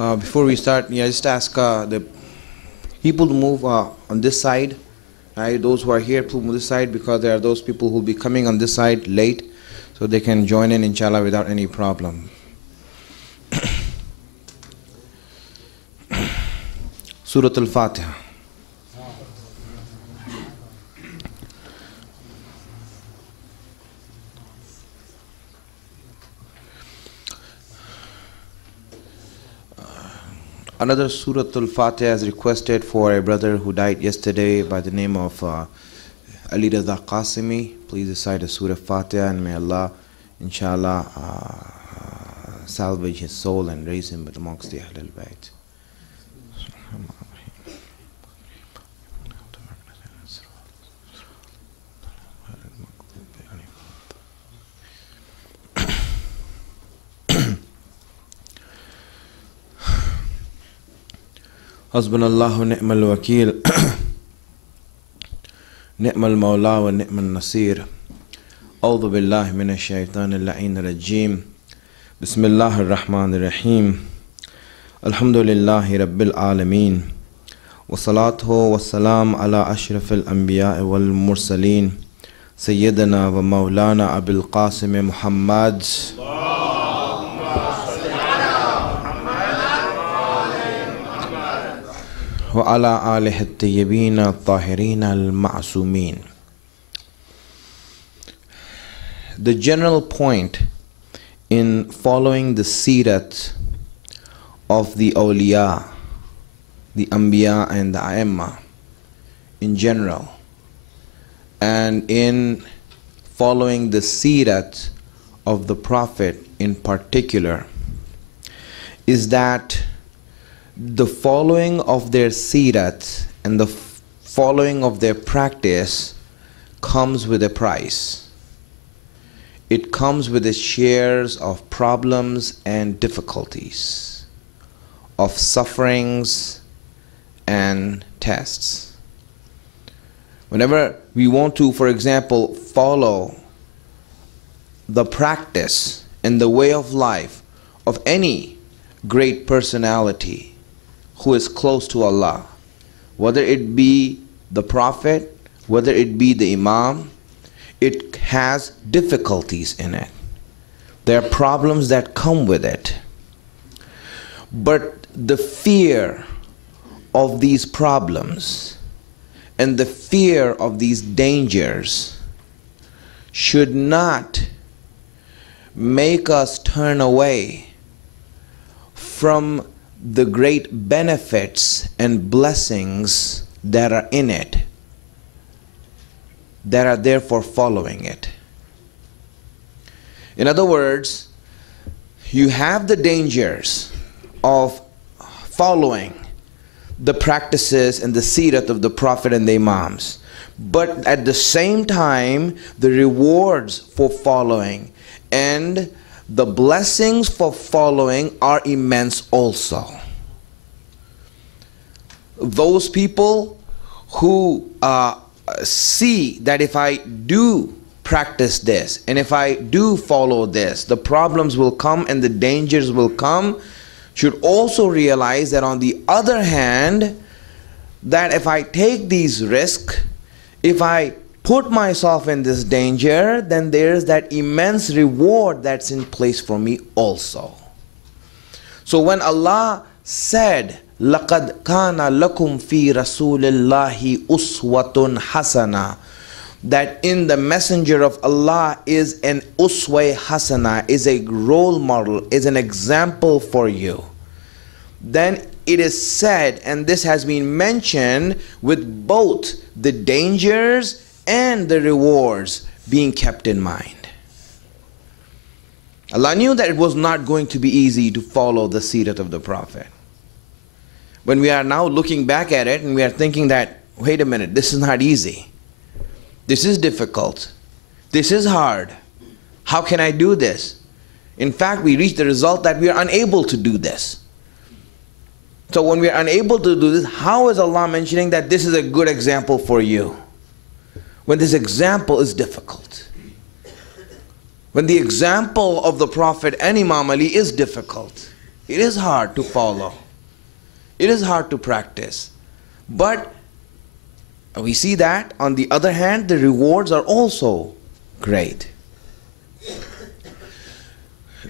Before we start, just ask the people to move on this side. Right? Those who are here, to move this side, because there are those people who will be coming on this side late, so they can join in, inshallah, without any problem. Surah Al-Fatiha. Another Surah Al-Fatiha is requested for a brother who died yesterday by the name of Ali Raza Qasimi. Please recite a Surah Fatiha, and may Allah, inshallah, salvage his soul and raise him amongst the Ahlul Bayt. Hasbunallahu ni'mal wakil, ni'mal mawla wa ni'mal nasir. A'udhu billahi minash shaitanir la'inir rajim. Bismillahir rahmanir rahim. Alhamdulillahi rabbil alameen. Wa salatuhu wa salam ala ashrafil anbiya wal mursaleen. Sayyidina wa Maulana Abil Qasim Muhammad. وعلى آله الطيبين الطاهرين المعصومين. The general point in following the sirat of the awliya, the anbiya and the a'imma in general, and in following the sirat of the Prophet in particular, is that the following of their sirat and the following of their practice comes with a price. It comes with its shares of problems and difficulties, of sufferings and tests. Whenever we want to, for example, follow the practice and the way of life of any great personality who is close to Allah, whether it be the Prophet, whether it be the Imam, it has difficulties in it. There are problems that come with it. But the fear of these problems and the fear of these dangers should not make us turn away from the great benefits and blessings that are in it, that are therefore following it. In other words, you have the dangers of following the practices and the sirat of the Prophet and the Imams, but at the same time the rewards for following and the blessings for following are immense also. Those people who see that if I do practice this and if I do follow this, the problems will come and the dangers will come, should also realize that on the other hand, that if I take these risks, if I put myself in this danger, then there's that immense reward that's in place for me also. So when Allah said, لَقَدْ كَانَ لَكُمْ فِي رَسُولِ اللَّهِ أُسْوَةٌ حَسَنَةٌ, that in the messenger of Allah is an uswa hasana, is a role model, is an example for you. Then it is said, and this has been mentioned with both the dangers and the rewards being kept in mind. Allah knew that it was not going to be easy to follow the sirat of the Prophet. When we are now looking back at it and we are thinking that, wait a minute, this is not easy. This is difficult. This is hard. How can I do this? In fact, we reach the result that we are unable to do this. So when we are unable to do this, how is Allah mentioning that this is a good example for you, when this example is difficult? When the example of the Prophet and Imam Ali is difficult, It is hard to follow. It is hard to practice. But we see that, on the other hand, the rewards are also great.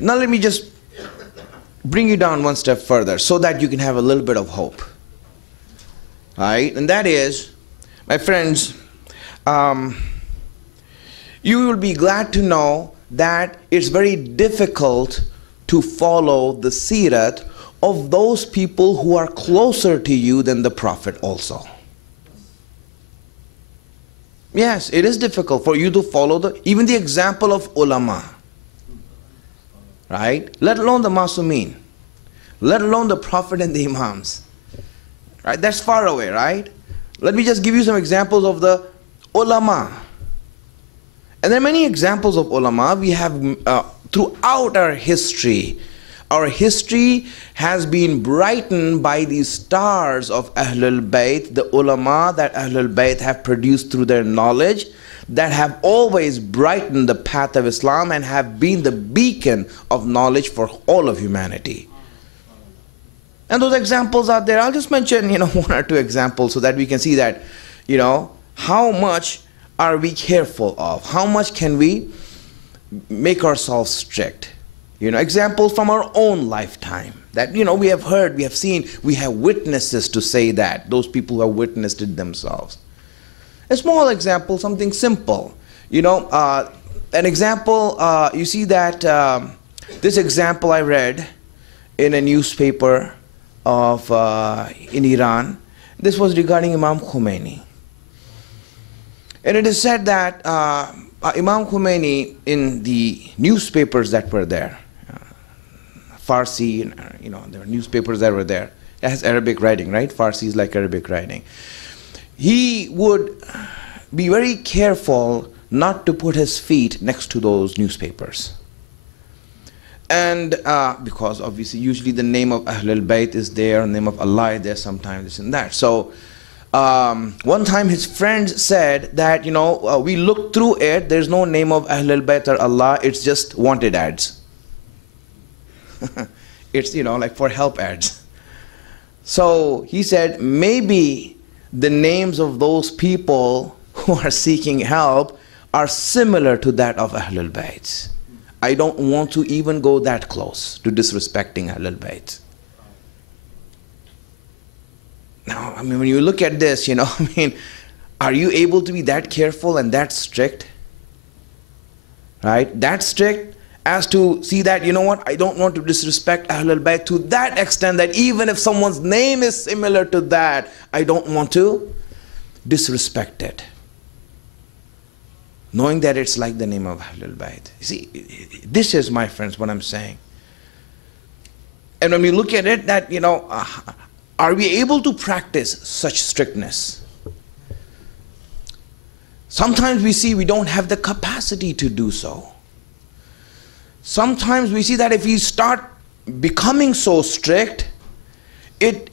Now let me just bring you down one step further so that you can have a little bit of hope. Right? And that is, my friends, you will be glad to know that it's very difficult to follow the Sirah of those people who are closer to you than the Prophet also. Yes, it is difficult for you to follow even the example of ulama. Right? Let alone the Masumeen. Let alone the Prophet and the Imams. Right? That's far away, right? Let me just give you some examples of the ulama. And there are many examples of ulama we have throughout our history. Our history has been brightened by the stars of Ahlul Bayt, the ulama that Ahlul Bayt have produced through their knowledge, that have always brightened the path of Islam and have been the beacon of knowledge for all of humanity. And those examples are there. I'll just mention, one or two examples so that we can see that, how much are we careful of? How much can we make ourselves strict? Examples from our own lifetime that, we have heard, we have seen, we have witnesses to say that, those people who have witnessed it themselves. A small example, something simple. An example, you see that this example I read in a newspaper in Iran. This was regarding Imam Khomeini. And it is said that Imam Khomeini, in the newspapers that were there, Farsi, there were newspapers that were there. It has Arabic writing, right? Farsi is like Arabic writing. He would be very careful not to put his feet next to those newspapers. And because obviously usually the name of Ahlul Bayt is there, the name of Allah is there, sometimes this and that. So one time his friends said that, we looked through it, there's no name of Ahlul Bayt or Allah, it's just wanted ads. It's, like for help ads. So he said, maybe the names of those people who are seeking help are similar to that of Ahlul Bayt. I don't want to even go that close to disrespecting Ahlul Bayt. Now, when you look at this, are you able to be that careful and that strict? Right? That strict as to see that, I don't want to disrespect Ahlul Bayt to that extent that even if someone's name is similar to that, I don't want to disrespect it. Knowing that it's like the name of Ahlul Bayt. You see, this is, my friends, what I'm saying. And when we look at it, that, are we able to practice such strictness? Sometimes we see we don't have the capacity to do so. Sometimes we see that if we start becoming so strict, it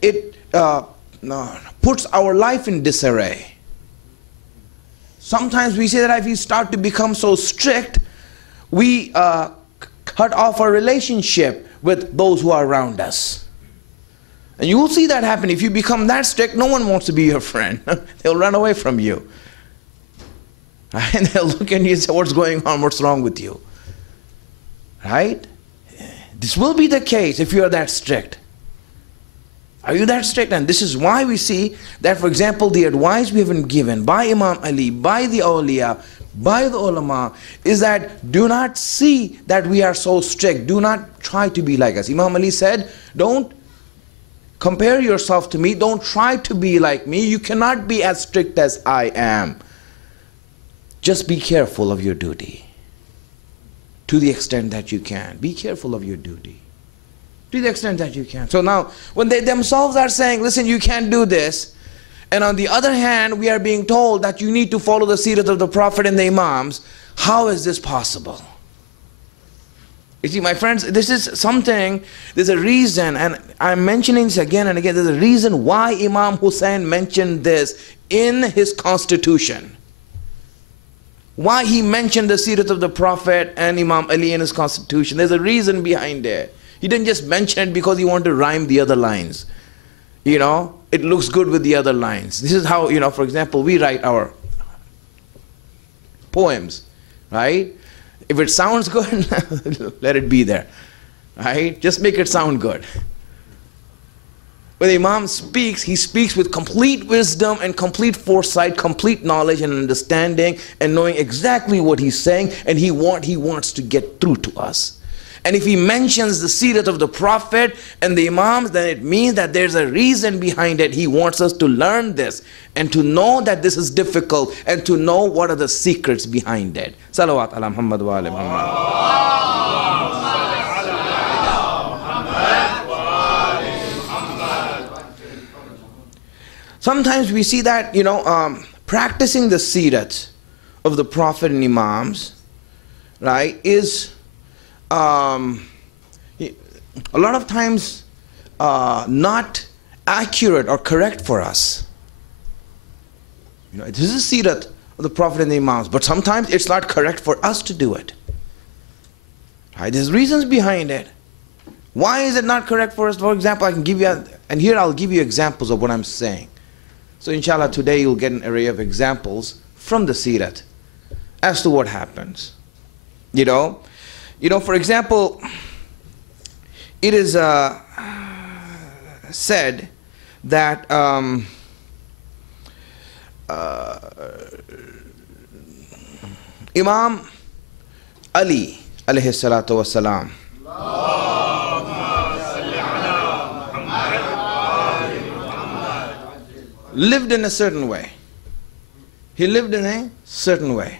puts our life in disarray. Sometimes we see that if we start to become so strict, we cut off our relationship with those who are around us. And you will see that happen. If you become that strict, no one wants to be your friend. They'll run away from you. And they'll look at you and say, what's going on? What's wrong with you? Right? This will be the case if you are that strict. Are you that strict? And this is why we see that, for example, the advice we have been given by Imam Ali, by the awliya, by the ulama, is that do not see that we are so strict. Do not try to be like us. Imam Ali said, don't compare yourself to me. Don't try to be like me. You cannot be as strict as I am. Just be careful of your duty. To the extent that you can. Be careful of your duty. To the extent that you can. So now, when they themselves are saying, listen, you can't do this, and on the other hand, we are being told that you need to follow the Sirah of the Prophet and the Imams, how is this possible? You see, my friends, this is something, there's a reason, and I'm mentioning this again and again, there's a reason why Imam Hussein mentioned this in his constitution. Why he mentioned the Sirah of the Prophet and Imam Ali in his constitution. There's a reason behind it. He didn't just mention it because he wanted to rhyme the other lines. You know, it looks good with the other lines. This is how, you know, for example, we write our poems, right? If it sounds good, let it be there, right? Just make it sound good. When the Imam speaks, he speaks with complete wisdom and complete foresight, complete knowledge and understanding, and knowing exactly what he's saying, and he wants to get through to us. And if he mentions the Sirah of the Prophet and the Imams, then it means that there's a reason behind it. He wants us to learn this and to know that this is difficult and to know what are the secrets behind it. Salawat ala Muhammad wa ala Muhammad. Sometimes we see that, you know, practicing the Sirat of the Prophet and Imams, right, is a lot of times not accurate or correct for us. You know, this is Sirat of the Prophet and the Imams, but sometimes it's not correct for us to do it. Right? There's reasons behind it. Why is it not correct for us? For example, I can give you, and here I'll give you examples of what I'm saying. So inshallah today you'll get an array of examples from the Sirat as to what happens. You know, for example, it is said that Imam Ali alayhi salatu wasalam lived in a certain way. He lived in a certain way.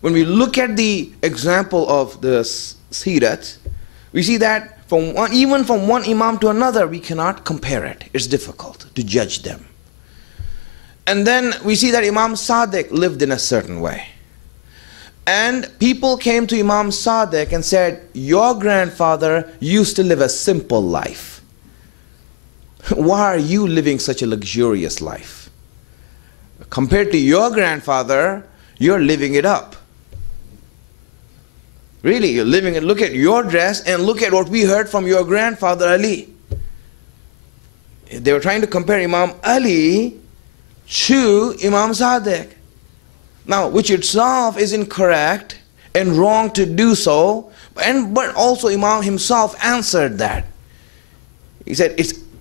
When we look at the example of the Sirat, we see that even from one Imam to another, we cannot compare it. It's difficult to judge them. And then we see that Imam Sadiq lived in a certain way. And people came to Imam Sadiq and said, your grandfather used to live a simple life. Why are you living such a luxurious life? Compared to your grandfather, you're living it up. Really, you're living it. Look at your dress and look at what we heard from your grandfather Ali. They were trying to compare Imam Ali to Imam Sadiq. Now, which itself is incorrect and wrong to do so, but also Imam himself answered that. He said,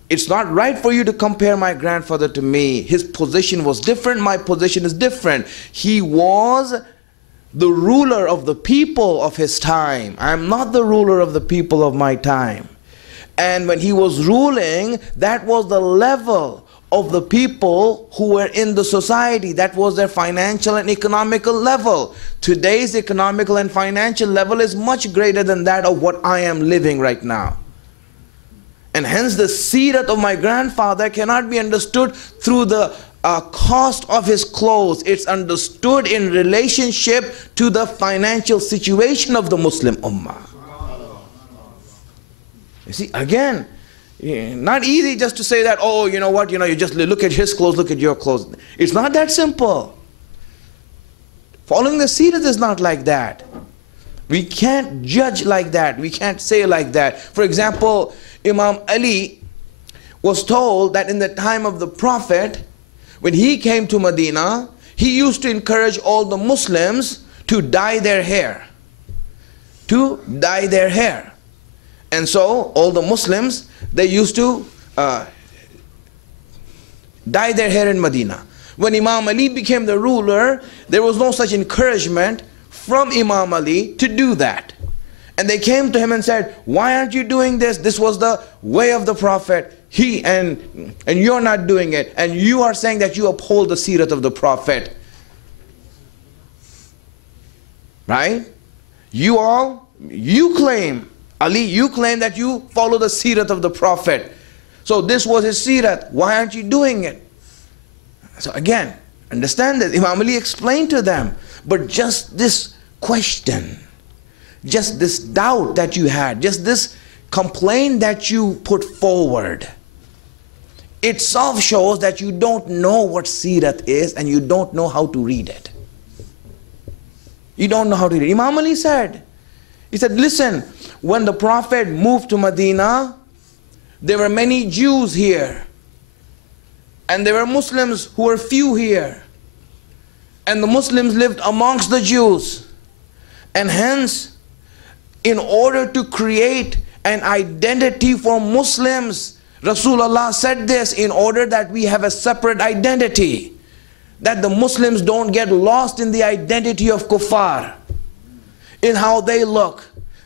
it's not right for you to compare my grandfather to me. His position was different, my position is different. He was the ruler of the people of his time. I am not the ruler of the people of my time. And when he was ruling, that was the level of the people who were in the society. That was their financial and economical level. Today's economical and financial level is much greater than that of what I am living right now. And hence the Sirat of my grandfather cannot be understood through the cost of his clothes. It's understood in relationship to the financial situation of the Muslim Ummah. You see, again, not easy just to say that, oh, you know what, you just look at his clothes, look at your clothes. It's not that simple. Following the Sirat is not like that. We can't judge like that. We can't say like that. For example, Imam Ali was told that in the time of the Prophet, when he came to Medina, he used to encourage all the Muslims to dye their hair. To dye their hair. And so all the Muslims, they used to dye their hair in Medina. When Imam Ali became the ruler, there was no such encouragement from Imam Ali to do that. And they came to him and said, why aren't you doing this? This was the way of the Prophet. And you're not doing it. And you are saying that you uphold the Sirat of the Prophet. Right? You claim, Ali, you claim that you follow the Sirat of the Prophet. So this was his Sirat. Why aren't you doing it? So again, understand this. Imam Ali explained to them. But just this question, just this doubt that you had, just this complaint that you put forward, itself shows that you don't know what Sirat is and you don't know how to read it. You don't know how to read it. Imam Ali said, he said, listen, when the Prophet moved to Medina, there were many Jews here. And there were Muslims who were few here. And the Muslims lived amongst the Jews. And hence, in order to create an identity for Muslims, Rasulullah said this, in order that we have a separate identity, that the Muslims don't get lost in the identity of kuffar, in how they look.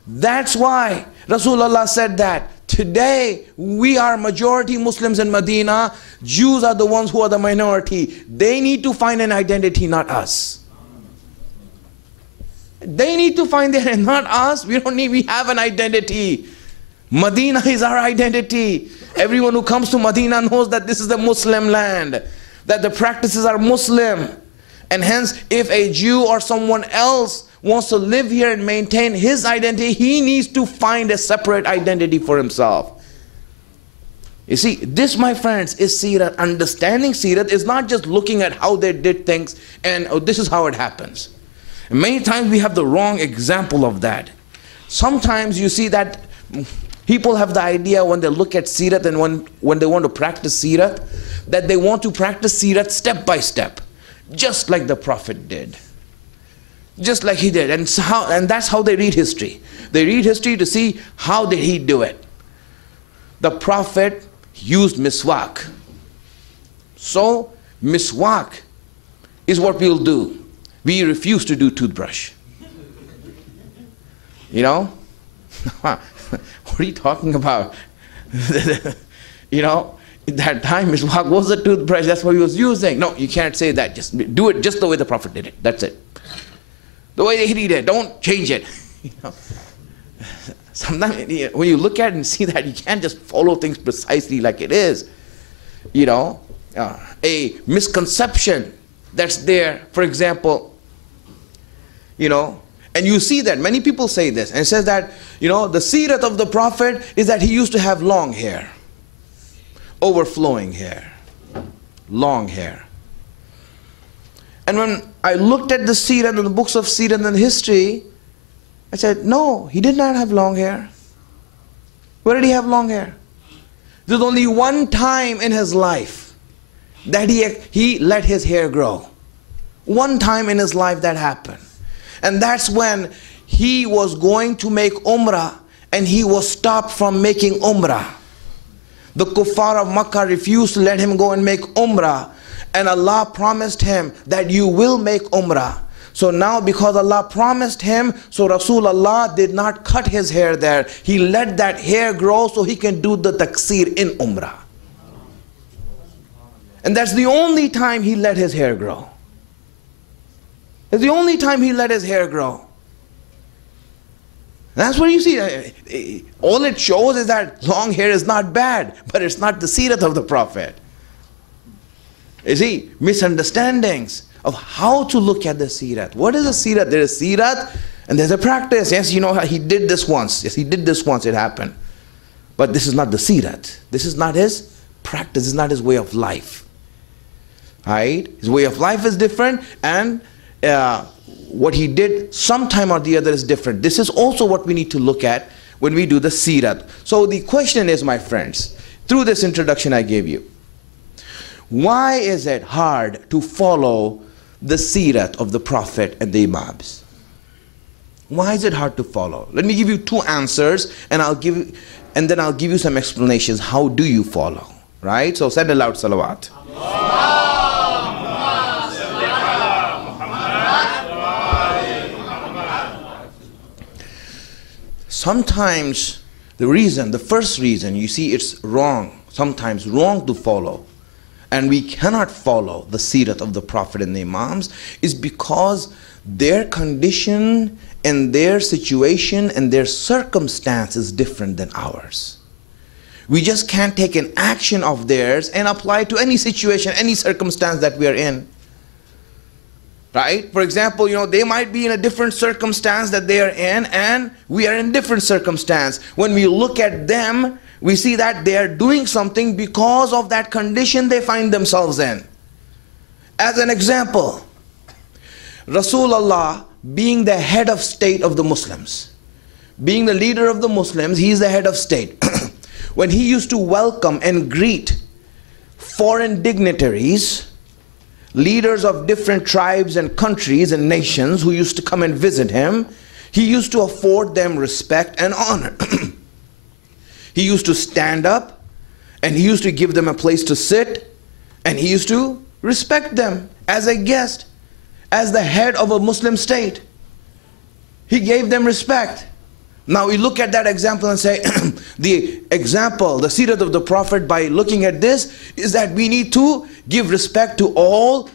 That's why Rasulullah said that today we are majority Muslims in Medina. Jews are the ones who are the minority. They need to find an identity, not us. They need to find their, not us. We don't need, we have an identity. Medina is our identity. Everyone who comes to Medina knows that this is the Muslim land, that the practices are Muslim. And hence, if a Jew or someone else wants to live here and maintain his identity, he needs to find a separate identity for himself. You see, this, my friends, is Sirah. Understanding Sirah is not just looking at how they did things and, oh, this is how it happens. And many times we have the wrong example of that. Sometimes you see that people have the idea when they look at Sirah and when they want to practice Sirah, that they want to practice Sirah step by step, just like the Prophet did. Just like he did. And that's how they read history. They read history to see how did he do it. The Prophet used miswak. So miswak is what we'll do. We refuse to do toothbrush. You know? What are you talking about? You know, at that time miswak was a toothbrush. That's what he was using. No, you can't say that. Just do it just the way the Prophet did it. That's it. The way he did it. Don't change it. You know? Sometimes when you look at it and see that, you can't just follow things precisely like it is. You know, a misconception that's there, for example, you know, and you see that many people say this, and it says that, you know, the Sirah of the Prophet is that he used to have long hair, overflowing hair, long hair. And when I looked at the Sirah and the books of Sirah and history, I said, no, he did not have long hair. Where did he have long hair? There's only one time in his life that he let his hair grow. One time in his life that happened. And that's when he was going to make Umrah and he was stopped from making Umrah. The kuffar of Makkah refused to let him go and make Umrah. And Allah promised him that you will make Umrah. So now because Allah promised him, so Rasulullah did not cut his hair there. He let that hair grow so he can do the taksir in Umrah. And that's the only time he let his hair grow. It's the only time he let his hair grow. That's what you see. All it shows is that long hair is not bad, but it's not the Sirah of the Prophet. You see, misunderstandings of how to look at the Sirah. What is a Sirah? There is Sirah and there's a practice. Yes, you know, he did this once. Yes, he did this once, it happened. But this is not the Sirah. This is not his practice. This is not his way of life. Right? His way of life is different, and what he did sometime or the other is different. This is also what we need to look at when we do the Sirah. So the question is, my friends, through this introduction I gave you, why is it hard to follow the Sirah of the Prophet and the Imams? Why is it hard to follow? Let me give you two answers, and then I'll give you some explanations. How do you follow? Right? So send aloud salawat. Sometimes the first reason, you see, it's wrong, sometimes wrong to follow, and we cannot follow the Sirah of the Prophet and the Imams, is because their condition and their situation and their circumstance is different than ours. We just can't take an action of theirs and apply it to any situation, any circumstance that we are in. Right? For example, you know, they might be in a different circumstance that they are in, and we are in different circumstance. When we look at them, we see that they are doing something because of that condition they find themselves in. As an example, Rasulullah being the head of state of the Muslims, being the leader of the Muslims, he is the head of state. When he used to welcome and greet foreign dignitaries, leaders of different tribes and countries and nations who used to come and visit him, he used to afford them respect and honor. He used to stand up and he used to give them a place to sit, and he used to respect them as a guest, as the head of a Muslim state. He gave them respect. Now we look at that example and say, the example, the Sirah of the Prophet, by looking at this, is that we need to give respect to all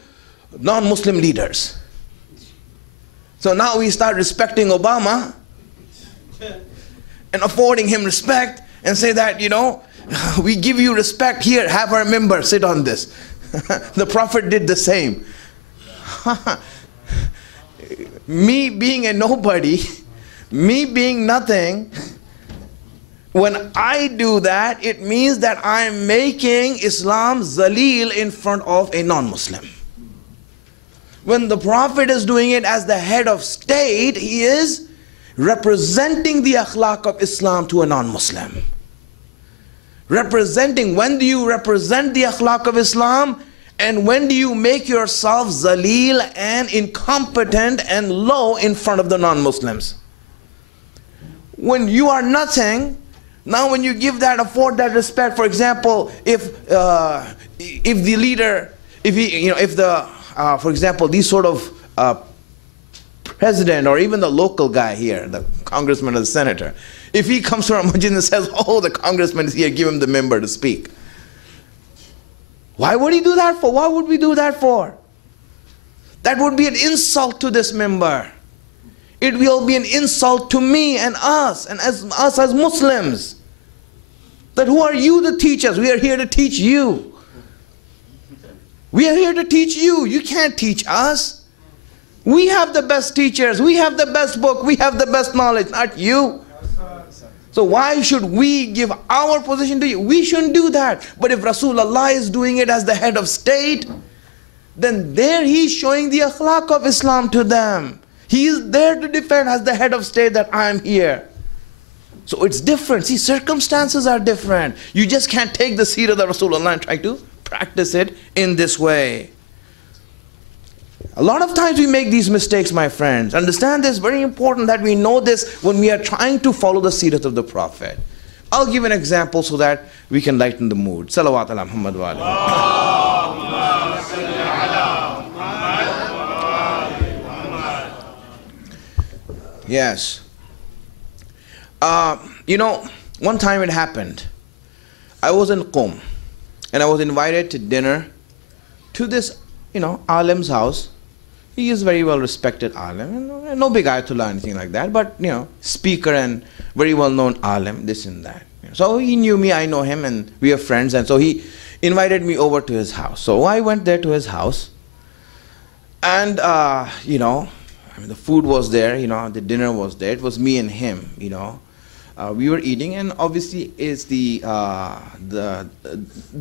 non-Muslim leaders. So now we start respecting Obama and affording him respect and say that, you know, we give you respect here, have our member sit on this. The Prophet did the same. Me being a nobody, me being nothing, when I do that, it means that I am making Islam zaleel in front of a non-Muslim. When the Prophet is doing it as the head of state, he is representing the akhlaq of Islam to a non-Muslim. Representing, when do you represent the akhlaq of Islam? And when do you make yourself zaleel and incompetent and low in front of the non-Muslims? When you are nothing, now when you give that, afford that respect, for example, if the leader, if he, you know, if the, for example, these sort of president or even the local guy here, the congressman or the senator, if he comes to our masjid and says, oh, the congressman is here, give him the member to speak. Why would he do that for? Why would we do that for? That would be an insult to this member. It will be an insult to me and us as Muslims. That who are you to teach us? We are here to teach you. We are here to teach you. You can't teach us. We have the best teachers. We have the best book. We have the best knowledge, not you. So why should we give our position to you? We shouldn't do that. But if Rasulullah is doing it as the head of state, then there he's showing the akhlaq of Islam to them. He is there to defend as the head of state that I am here. So it's different. See, circumstances are different. You just can't take the seerah of Rasulullah and try to practice it in this way. A lot of times we make these mistakes, my friends. Understand this, very important that we know this when we are trying to follow the seerah of the Prophet. I'll give an example so that we can lighten the mood. Salawat ala Muhammad wa alihi. Yes. You know, one time it happened. I was in Qom and I was invited to dinner to this, you know, alim's house. He is very well respected alim, no big ayatollah or anything like that, but you know, speaker and very well known alim, this and that. So he knew me, I know him, and we are friends, and so he invited me over to his house. So I went there to his house, and you know, I mean, the food was there, you know, the dinner was there. It was me and him, you know. We were eating, and obviously it's the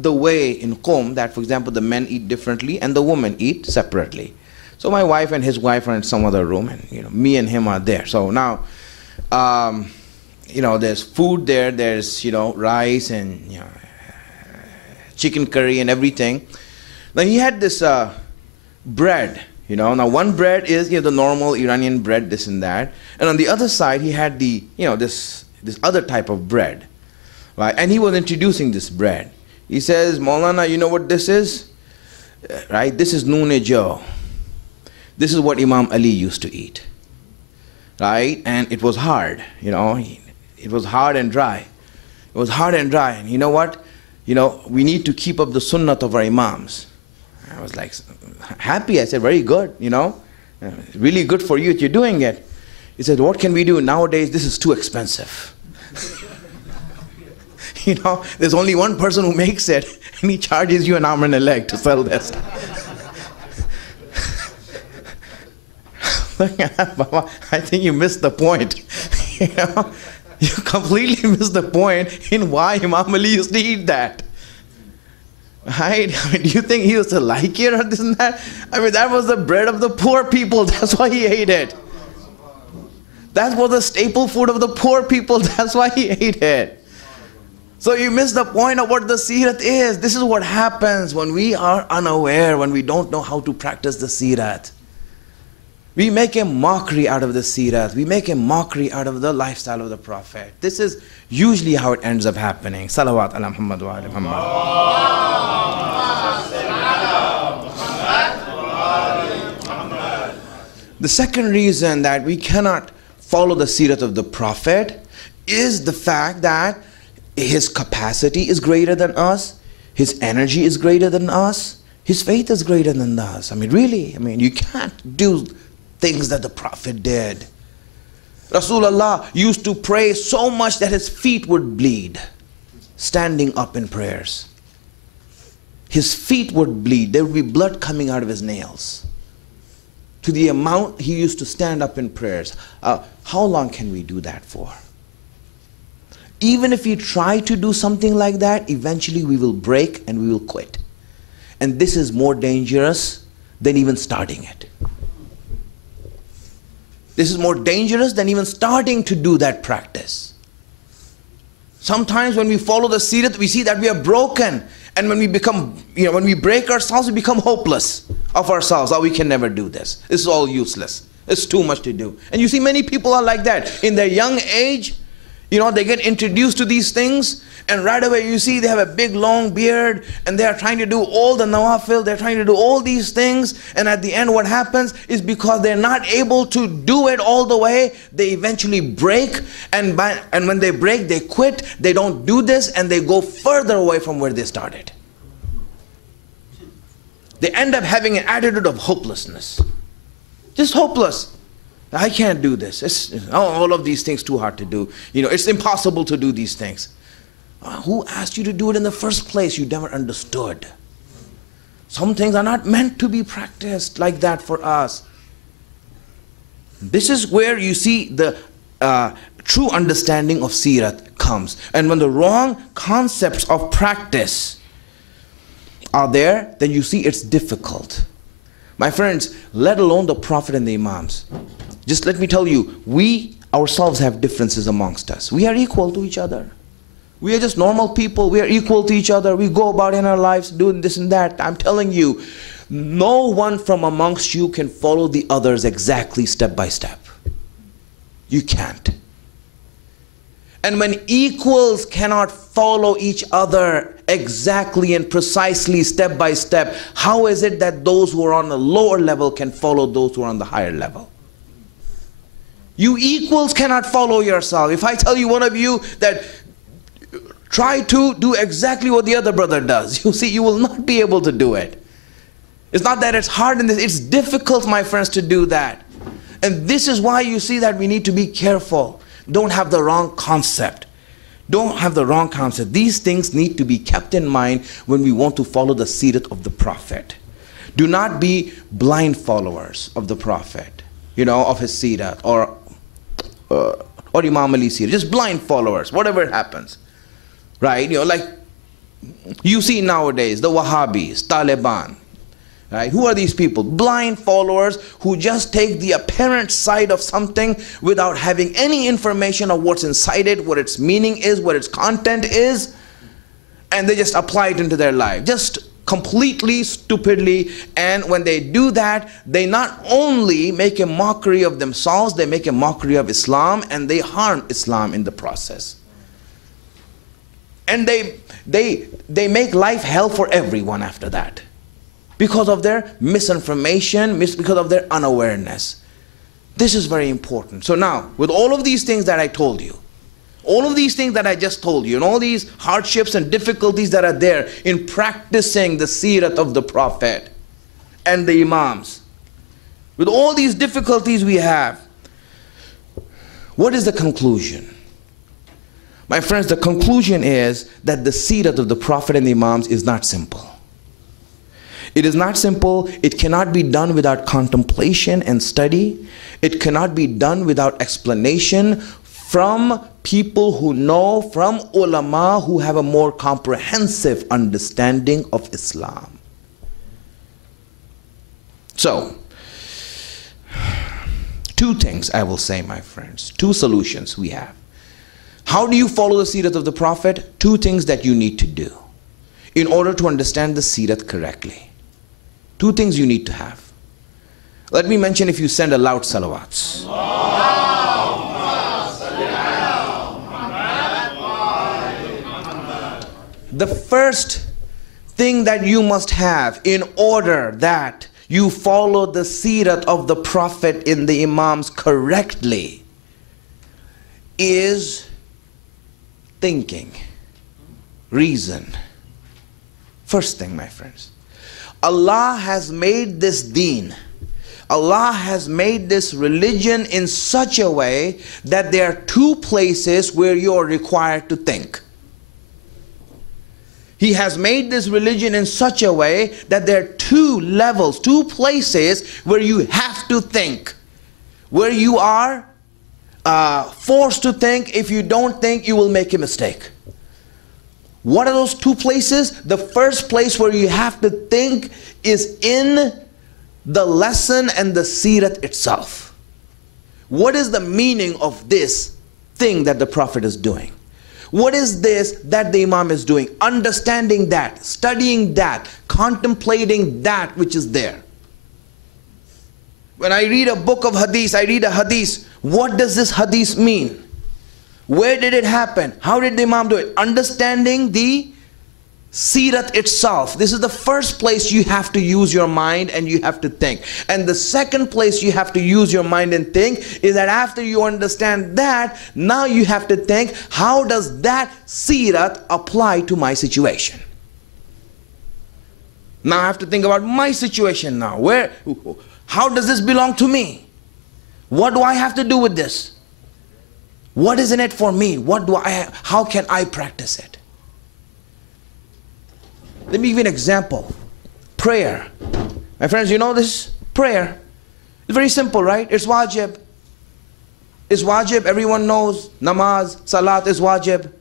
way in Qom that, for example, the men eat differently and the women eat separately. So my wife and his wife are in some other room, and you know, me and him are there. So now, you know, there's food there. There's, you know, rice and, you know, chicken curry and everything. Now he had this bread. You know, now one bread is, you know, the normal Iranian bread, this and that, and on the other side he had the, you know, this other type of bread, right? And he was introducing this bread. He says, Maulana, you know what this is, right? This is noon-e-jo. This is what Imam Ali used to eat, right? And it was hard, you know. It was hard and dry. It was hard and dry. And you know what? You know, we need to keep up the sunnat of our imams. I was like happy. I said, very good, you know. Really good for you that you're doing it. He said, what can we do? Nowadays, this is too expensive. You know, there's only one person who makes it, and he charges you an arm and a leg to sell this. Baba, I think you missed the point. You know, you completely missed the point in why Imam Ali used to eat that. Right? I mean, do you think he used to like it or this and that? I mean, that was the bread of the poor people. That's why he ate it. That was the staple food of the poor people. That's why he ate it. So you miss the point of what the Sirat is. This is what happens when we are unaware, when we don't know how to practice the Sirat. We make a mockery out of the Sirat. We make a mockery out of the lifestyle of the Prophet. This is usually how it ends up happening. Salawat ala Muhammad wa ala Muhammad. The second reason that we cannot follow the Sirat of the Prophet is the fact that his capacity is greater than us, his energy is greater than us, his faith is greater than us. I mean, really, you can't do things that the Prophet did. Rasulullah used to pray so much that his feet would bleed, standing up in prayers. His feet would bleed. There would be blood coming out of his nails, to the amount he used to stand up in prayers. How long can we do that for? Even if we try to do something like that, eventually we will break and we will quit. And this is more dangerous than even starting it. This is more dangerous than even starting to do that practice. Sometimes when we follow the Sirat, we see that we are broken. And when we become, when we break ourselves, we become hopeless of ourselves. Oh, we can never do this. This is all useless. It's too much to do. And you see many people are like that. In their young age, they get introduced to these things, and right away you see they have a big long beard, and they are trying to do all the nawafil, they're trying to do all these things, and at the end what happens is because they're not able to do it all the way, they eventually break, and when they break, they quit, they don't do this, and they go further away from where they started. They end up having an attitude of hopelessness. Just hopeless. I can't do this. All of these things too hard to do. It's impossible to do these things. Who asked you to do it in the first place? You never understood. Some things are not meant to be practiced like that for us. This is where you see the true understanding of Sirat comes. And when the wrong concepts of practice are there, then you see it's difficult. My friends, let alone the Prophet and the Imams. Just let me tell you, we ourselves have differences amongst us. We are equal to each other. We are just normal people. We are equal to each other. We go about in our lives doing this and that. I'm telling you, no one from amongst you can follow the others exactly step by step. You can't. And when equals cannot follow each other exactly and precisely step by step, how is it that those who are on the lower level can follow those who are on the higher level? You equals cannot follow yourself. If I tell you, one of you, that try to do exactly what the other brother does, you see, you will not be able to do it. It's not that it's hard in this, it's difficult, my friends, to do that. And this is why you see that we need to be careful. Don't have the wrong concept. Don't have the wrong concept. These things need to be kept in mind when we want to follow the Sirat of the Prophet. Do not be blind followers of the Prophet, of his Sirat or Imam Ali's Sirat. Just blind followers, whatever happens. Right? Like you see nowadays, the Wahhabis, Taliban. Right? Who are these people? Blind followers who just take the apparent side of something without having any information of what's inside it, what its meaning is, what its content is, and they just apply it into their life. Just completely, stupidly. And when they do that, they not only make a mockery of themselves, they make a mockery of Islam, and they harm Islam in the process. And they make life hell for everyone after that, because of their misinformation, because of their unawareness. This is very important. So now, with all of these things that I told you, all of these things that I just told you, and all these hardships and difficulties that are there in practicing the Sirat of the Prophet and the Imams, with all these difficulties we have, what is the conclusion? My friends, the conclusion is that the Sirat of the Prophet and the Imams is not simple. It is not simple. It cannot be done without contemplation and study. It cannot be done without explanation from people who know, from ulama who have a more comprehensive understanding of Islam. Two things I will say, my friends. Two solutions we have. How do you follow the Sirah of the Prophet? Two things that you need to do in order to understand the Sirah correctly. Two things you need to have. Let me mention if you send a loud salawats. The first thing that you must have in order that you follow the Sirah of the Prophet in the Imams correctly is thinking, reason. First thing, my friends, Allah has made this deen, Allah has made this religion in such a way that there are two places where you are required to think. He has made this religion in such a way that there are two levels, two places where you have to think, where you are forced to think. If you don't think, you will make a mistake. What are those two places? The first place where you have to think is in the lesson and the Sirah itself. What is the meaning of this thing that the Prophet is doing? What is this that the Imam is doing? Understanding that, studying that, contemplating that which is there. When I read a book of hadith, I read a hadith. What does this hadith mean? Where did it happen? How did the Imam do it? Understanding the Sirah itself. This is the first place you have to use your mind and you have to think. And the second place you have to use your mind and think is that after you understand that, now you have to think, how does that Sirah apply to my situation? Now I have to think about my situation now. How does this belong to me? What do I have to do with this? What is in it for me? How can I practice it? Let me give you an example. Prayer. My friends, you know this? Prayer. It's very simple, right? It's wajib. It's wajib. Everyone knows namaz, salat is wajib.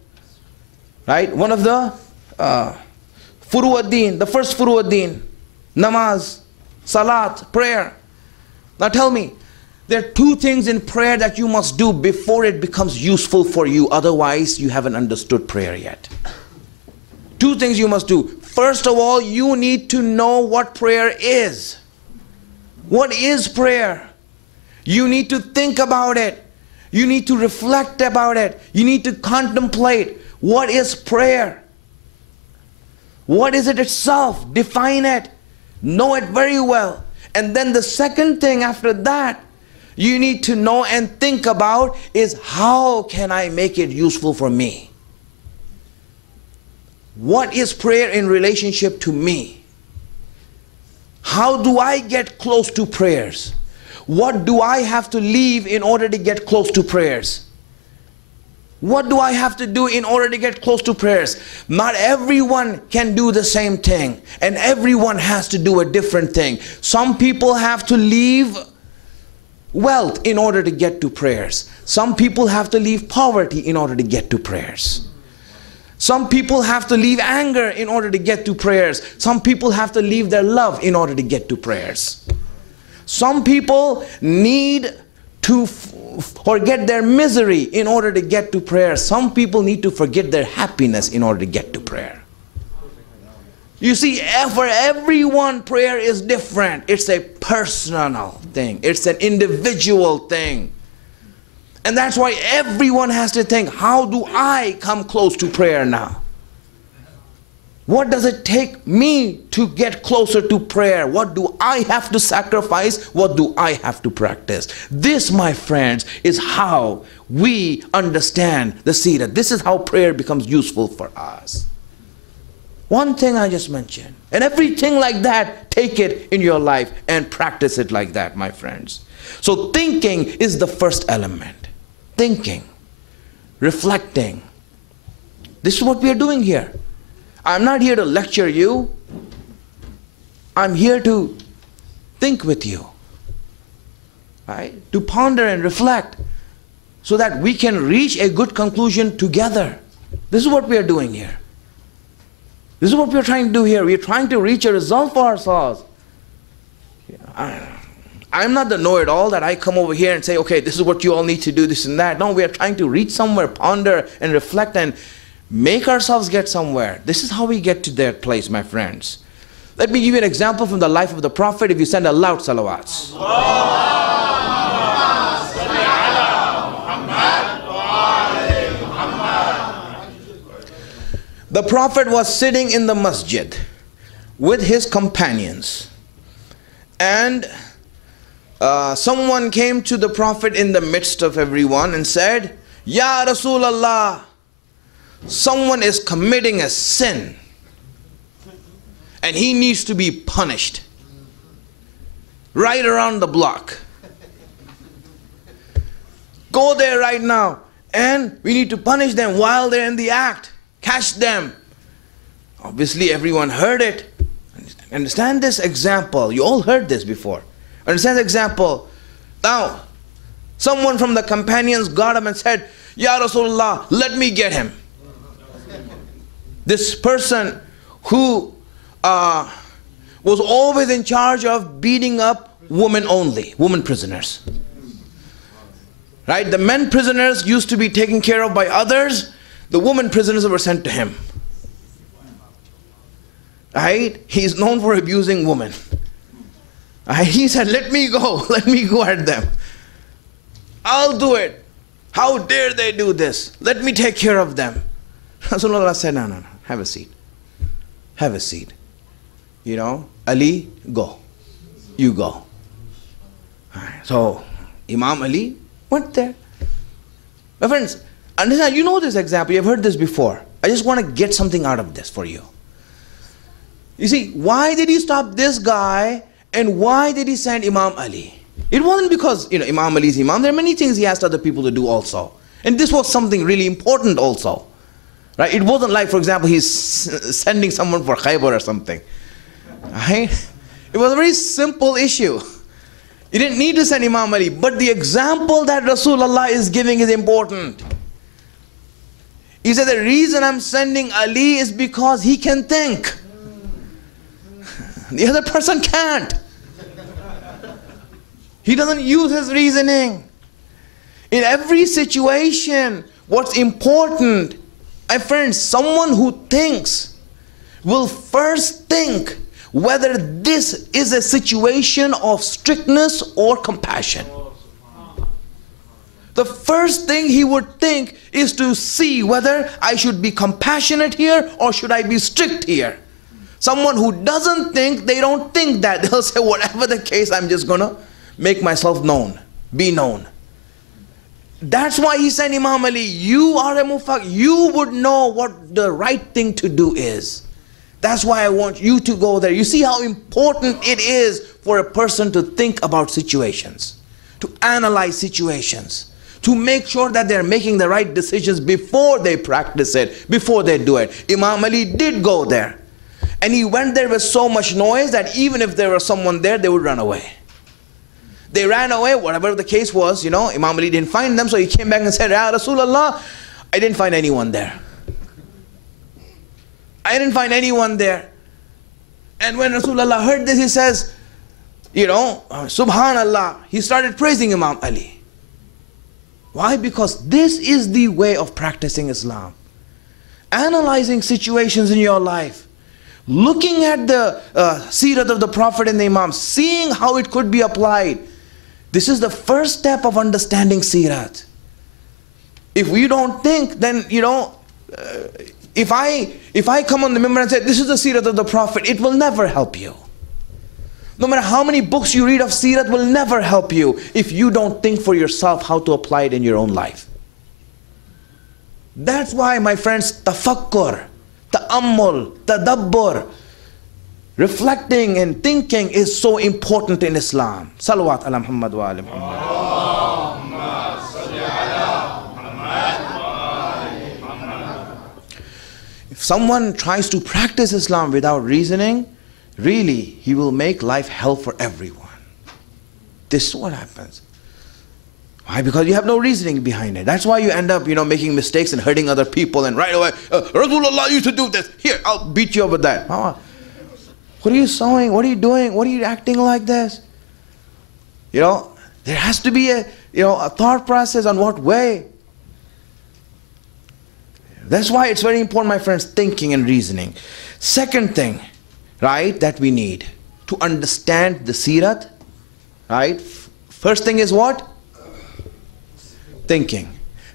Right? One of the furu ad-din, the first furu ad-din. Namaz, salat, prayer. Now tell me, there are two things in prayer that you must do before it becomes useful for you. Otherwise, you haven't understood prayer yet. Two things you must do. First of all, you need to know what prayer is. What is prayer? You need to think about it. You need to reflect about it. You need to contemplate. What is prayer? What is it itself? Define it. Know it very well. And then the second thing after that, you need to know and think about is, how can I make it useful for me? What is prayer in relationship to me? How do I get close to prayers? What do I have to leave in order to get close to prayers? What do I have to do in order to get close to prayers? Not everyone can do the same thing, and everyone has to do a different thing. Some people have to leave wealth in order to get to prayers. Some people have to leave poverty in order to get to prayers. Some people have to leave anger in order to get to prayers. Some people have to leave their love in order to get to prayers. Some people need to forget their misery in order to get to prayer. Some people need to forget their happiness in order to get to prayer. You see, for everyone, prayer is different. It's a personal thing. It's an individual thing. And that's why everyone has to think, how do I come close to prayer now? What does it take me to get closer to prayer? What do I have to sacrifice? What do I have to practice? This, my friends, is how we understand the Sirah. This is how prayer becomes useful for us. One thing I just mentioned. And everything like that, take it in your life and practice it like that, my friends. So thinking is the first element. Thinking, reflecting. This is what we are doing here. I'm not here to lecture you. I'm here to think with you, right? To ponder and reflect so that we can reach a good conclusion together. This is what we are doing here. This is what we are trying to do here. We are trying to reach a result for ourselves. I'm not the know-it-all that I come over here and say, okay, this is what you all need to do, this and that. No, we are trying to reach somewhere, ponder and reflect and make ourselves get somewhere. This is how we get to that place, my friends. Let me give you an example from the life of the Prophet if you send a loud salawats. The Prophet was sitting in the masjid with his companions, and someone came to the Prophet in the midst of everyone and said, Ya Rasulallah, someone is committing a sin and he needs to be punished right around the block. Go there right now and we need to punish them while they're in the act. Catch them. Obviously everyone heard it. Understand this example. You all heard this before. Understand the example. Now, someone from the companions got him and said, Ya Rasulullah, let me get him. This person who was always in charge of beating up women only, women prisoners. Right? The men prisoners used to be taken care of by others. The women prisoners were sent to him. Right? He is known for abusing women. Right? He said, let me go at them. I'll do it. How dare they do this? Let me take care of them. Rasulullah said, no, have a seat. Have a seat. You know, Ali, go. You go. Right. So, Imam Ali went there. My friends, understand, you know this example, you've heard this before. I just want to get something out of this for you. You see, why did he stop this guy and why did he send Imam Ali? It wasn't because, Imam Ali is Imam. There are many things he asked other people to do also. And this was something really important also. Right? It wasn't like, for example, he's sending someone for Khaybar or something. Right? It was a very simple issue. You didn't need to send Imam Ali. But the example that Rasulullah is giving is important. He said, the reason I'm sending Ali is because he can think. The other person can't. He doesn't use his reasoning. In every situation, what's important, my friends, someone who thinks will first think whether this is a situation of strictness or compassion. The first thing he would think is to see whether I should be compassionate here or should I be strict here. Someone who doesn't think, they don't think that. They'll say, whatever the case, I'm just going to make myself known, be known. That's why he said, Imam Ali, you are a mufaq, you would know what the right thing to do is. That's why I want you to go there. You see how important it is for a person to think about situations, to analyze situations, to make sure that they're making the right decisions before they practice it, before they do it. Imam Ali did go there. And he went there with so much noise that even if there was someone there, they would run away. They ran away, whatever the case was, Imam Ali didn't find them, so he came back and said, Ya Rasulullah, I didn't find anyone there. I didn't find anyone there. And when Rasulullah heard this, he says, Subhanallah, he started praising Imam Ali. Why? Because this is the way of practicing Islam. Analyzing situations in your life. Looking at the Sirah of the Prophet and the Imam, seeing how it could be applied. This is the first step of understanding Sirah. If we don't think, then, if I come on the minbar and say, this is the Sirah of the Prophet, it will never help you. No matter how many books you read of Sirah, will never help you if you don't think for yourself how to apply it in your own life. That's why, my friends, tafakkur, ta'ammul, tadabbur, reflecting and thinking is so important in Islam. Salawat ala Muhammad wa ala Muhammad. If someone tries to practice Islam without reasoning, really, he will make life hell for everyone. This is what happens. Why? Because you have no reasoning behind it. That's why you end up, making mistakes and hurting other people, and right away, Rasulullah used to do this. Here, I'll beat you over that. What are you sewing? What are you doing? What are you acting like this? You know, there has to be a thought process on what way. That's why it's very important, my friends, thinking and reasoning. Second thing, right, that we need to understand the Sirat, right? First thing is what? Thinking.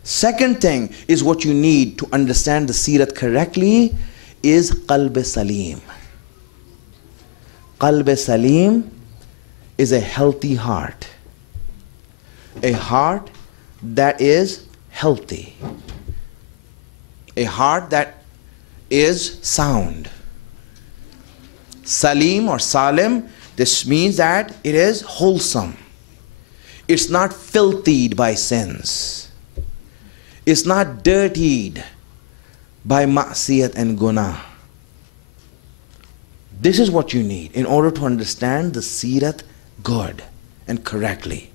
Second thing is what you need to understand the Sirat correctly is Qalb Salim. Qalb Salim is a healthy heart. A heart that is healthy. A heart that is sound. Salim or Salim, this means that it is wholesome. It's not filthied by sins. It's not dirtied by ma'siyat and guna. This is what you need in order to understand the Sirat good and correctly.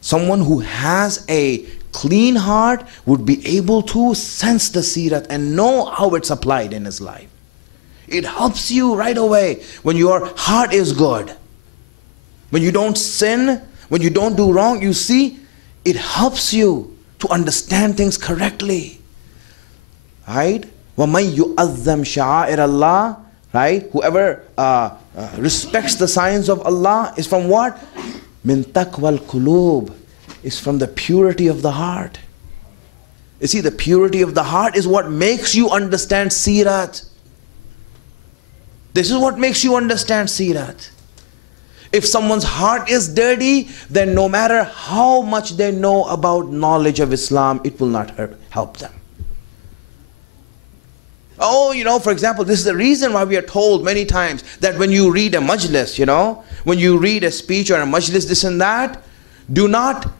Someone who has a clean heart would be able to sense the Sirat and know how it's applied in his life. It helps you right away when your heart is good. When you don't sin, when you don't do wrong, you see, it helps you to understand things correctly. Right? وَمَنْ يُؤَذَّمْ شَعَائِرَ اللَّهِ. Right? Whoever respects the signs of Allah is from what? مِن تَقْوَى الْقُلُوبِ. Is from the purity of the heart. You see, the purity of the heart is what makes you understand Sirat. This is what makes you understand Sirat. If someone's heart is dirty, then no matter how much they know about knowledge of Islam, it will not help them. Oh, for example, this is the reason why we are told many times that when you read a majlis, when you read a speech or a majlis, this and that, do not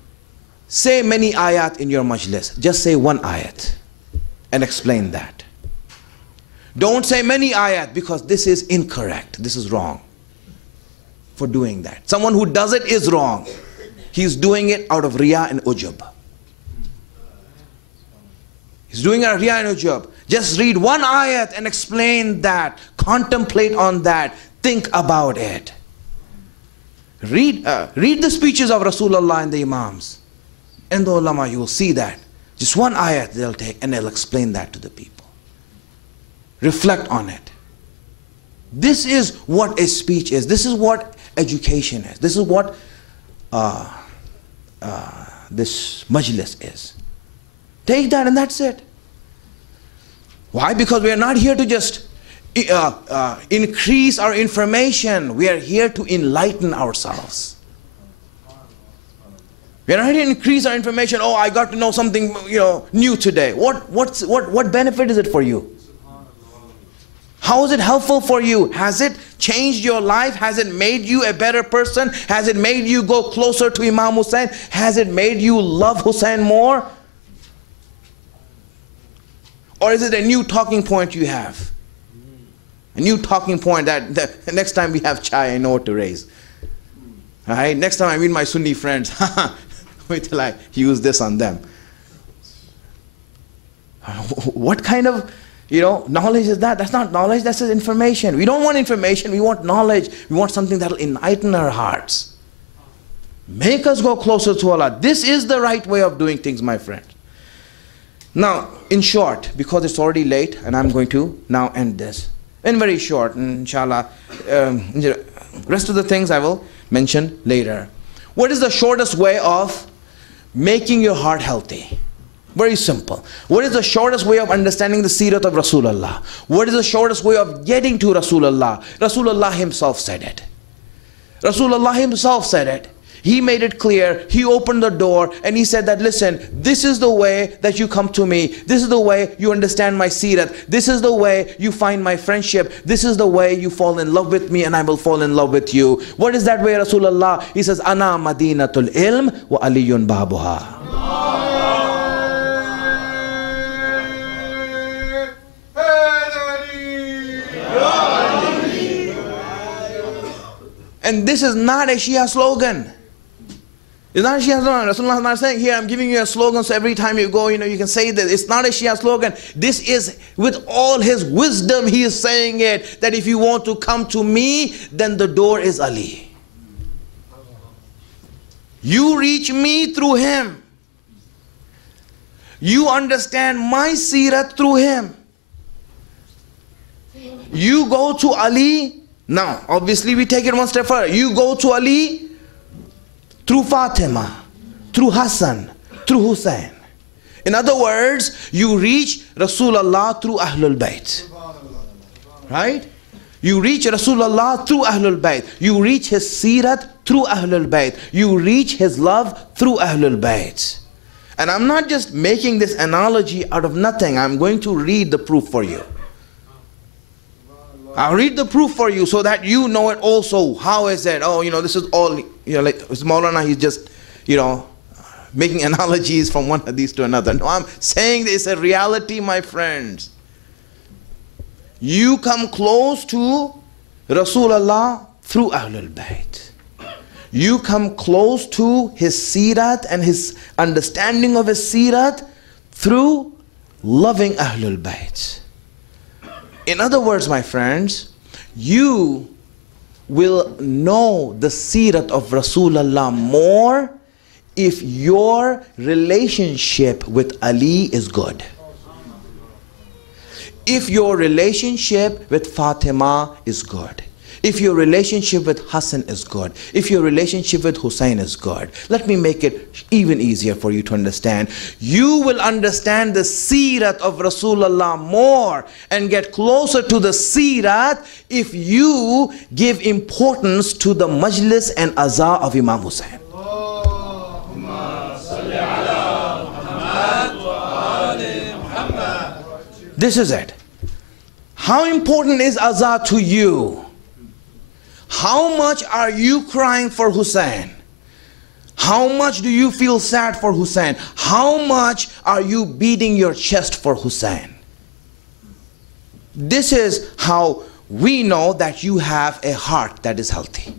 say many ayat in your majlis. Just say one ayat and explain that. Don't say many ayat because this is incorrect. This is wrong for doing that. Someone who does it is wrong. He's doing it out of riya and ujub. He's doing it out of riya and ujub. Just read one ayat and explain that. Contemplate on that. Think about it. Read the speeches of Rasulullah and the Imams. And the ulama, you will see that. Just one ayat they'll take and they'll explain that to the people. Reflect on it. This is what a speech is. This is what education is. This is what this majlis is. Take that and that's it. Why? Because we are not here to just increase our information. We are here to enlighten ourselves. We are not here to increase our information. Oh, I got to know something new today. What benefit is it for you? How is it helpful for you? Has it changed your life? Has it made you a better person? Has it made you go closer to Imam Hussein? Has it made you love Hussein more? Or is it a new talking point you have? A new talking point that the next time we have chai, I know what to raise. Alright, next time I meet my Sunni friends, wait till I use this on them. What kind of knowledge is that? That's not knowledge, that's just information. We don't want information, we want knowledge. We want something that will enlighten our hearts. Make us go closer to Allah. This is the right way of doing things, my friend. Now, in short, because it's already late and I'm going to now end this. In very short, inshallah, rest of the things I will mention later. What is the shortest way of making your heart healthy? Very simple. What is the shortest way of understanding the Sirat of Rasulullah? What is the shortest way of getting to Rasulullah? Rasulullah himself said it. Rasulullah himself said it. He made it clear. He opened the door and he said that, listen, this is the way that you come to me. This is the way you understand my Sirat. This is the way you find my friendship. This is the way you fall in love with me and I will fall in love with you. What is that way, Rasulullah? He says, Ana Madinatul ilm wa aliyun babuha. And this is not a Shia slogan. It's not a Shia slogan. Rasulullah is not saying, here I'm giving you a slogan so every time you go, you can say this. It's not a Shia slogan. This is with all his wisdom, he is saying it, that if you want to come to me, then the door is Ali. You reach me through him. You understand my Sirah through him. You go to Ali. Now, obviously we take it one step further. You go to Ali through Fatima, through Hassan, through Hussein. In other words, you reach Rasulullah through Ahlul Bayt. Right? You reach Rasulullah through Ahlul Bayt. You reach his Sirah through Ahlul Bayt. You reach his love through Ahlul Bayt. And I'm not just making this analogy out of nothing. I'm going to read the proof for you. I'll read the proof for you so that you know it also. How is it? Oh, this is all, like Maulana, he's just, making analogies from one hadith to another. No, I'm saying this is a reality, my friends. You come close to Rasulullah through Ahlul Bayt. You come close to his Sirat and his understanding of his Sirat through loving Ahlul Bayt. In other words, my friends, you will know the Sirat of Rasulullah more if your relationship with Ali is good. If your relationship with Fatima is good. If your relationship with Hassan is good. If your relationship with Hussein is good. Let me make it even easier for you to understand. You will understand the Sirat of Rasulullah more and get closer to the Sirat if you give importance to the majlis and azah of Imam Hussein. This is it. How important is azah to you? How much are you crying for Hussein? How much do you feel sad for Hussein? How much are you beating your chest for Hussein? This is how we know that you have a heart that is healthy.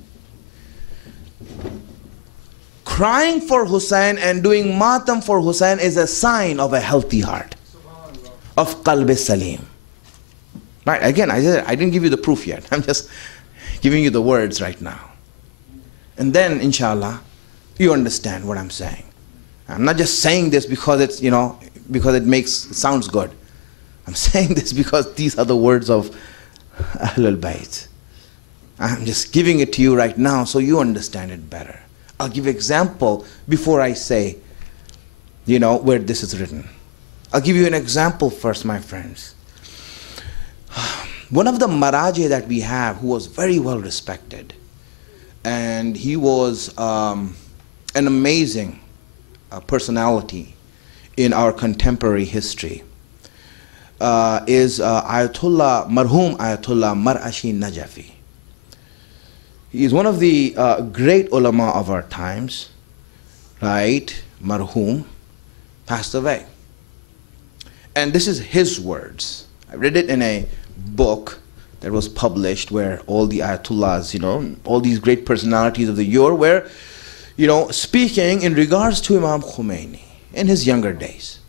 Crying for Hussein and doing matam for Hussein is a sign of a healthy heart, of qalb salim. Right, again, I didn't give you the proof yet. I'm just giving you the words right now. And then, inshallah, you understand what I'm saying. I'm not just saying this because it's, because it sounds good. I'm saying this because these are the words of Ahlul Bayt. I'm just giving it to you right now so you understand it better. I'll give an example before I say, where this is written. I'll give you an example first, my friends. One of the Maraji that we have who was very well respected, and he was an amazing personality in our contemporary history, is marhum Ayatollah Marashi Najafi. He is one of the great ulama of our times, right? Marhum, passed away. And this is his words. I read it in a book that was published where all the Ayatollahs, all these great personalities of the year were, speaking in regards to Imam Khomeini in his younger days.